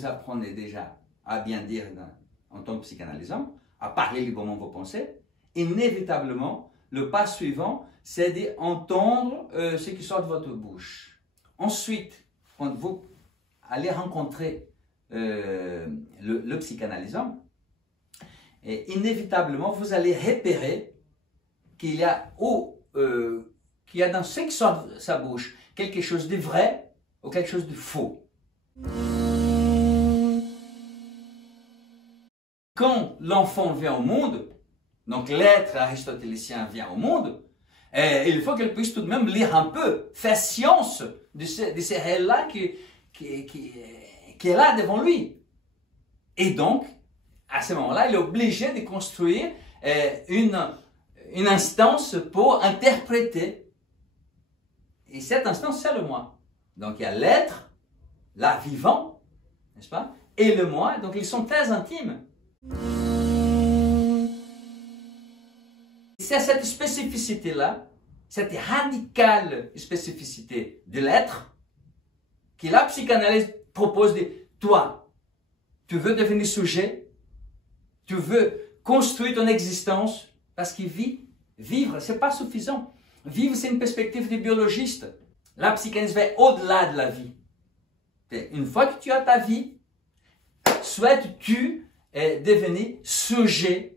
vous apprenez déjà à bien dire en tant que psychanalysant, à parler librement vos pensées, inévitablement, le pas suivant, c'est d'entendre ce qui sort de votre bouche. Ensuite, quand vous allez rencontrer le psychanalysant, et inévitablement, vous allez repérer qu'il y a dans ce qui sort de sa bouche quelque chose de vrai ou quelque chose de faux. Quand l'enfant vient au monde, donc l'être aristotélicien vient au monde, il faut qu'elle puisse tout de même lire un peu, faire science de ces réels-là qui est là devant lui. Et donc, à ce moment-là, il est obligé de construire une instance pour interpréter. Et cette instance, c'est le moi. Donc il y a l'être, là vivant, n'est-ce pas, et le moi, donc ils sont très intimes. C'est cette spécificité-là, cette radicale spécificité de l'être, que la psychanalyse propose de toi. Tu veux devenir sujet, tu veux construire ton existence, parce que vivre, ce n'est pas suffisant. Vivre, c'est une perspective de biologiste. La psychanalyse va au-delà de la vie. Une fois que tu as ta vie, souhaites-tu devenir sujet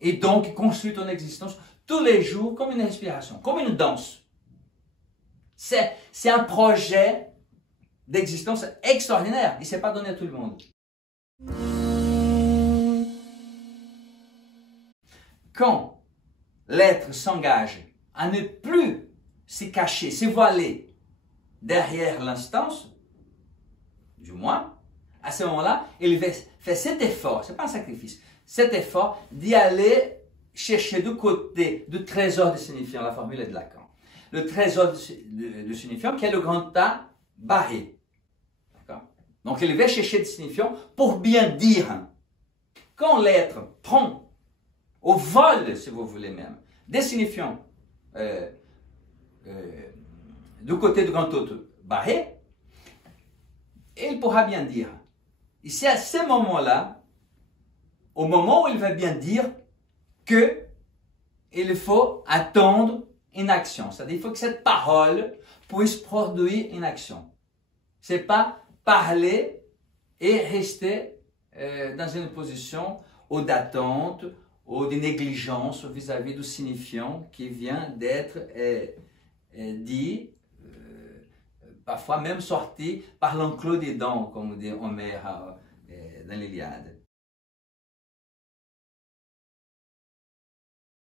et donc construire ton existence tous les jours comme une respiration, comme une danse. C'est un projet d'existence extraordinaire. Il ne s'est pas donné à tout le monde. Quand l'être s'engage à ne plus se cacher, se voiler derrière l'instance, du moins, à ce moment-là, il va faire cet effort, ce n'est pas un sacrifice, cet effort d'y aller chercher du côté du trésor de signifiant, la formule est de Lacan. Le trésor de signifiant qui est le grand A barré. Donc il va chercher des signifiants pour bien dire. Quand l'être prend au vol, si vous voulez même, des signifiants du côté du grand autre barré, il pourra bien dire. Et c'est à ce moment-là, au moment où il va bien dire, qu'il faut attendre une action. C'est-à-dire qu'il faut que cette parole puisse produire une action. Ce n'est pas parler et rester dans une position ou d'attente ou de négligence vis-à-vis du signifiant qui vient d'être dit, parfois même sorti par l'enclos des dents, comme dit Homère dans l'Iliade.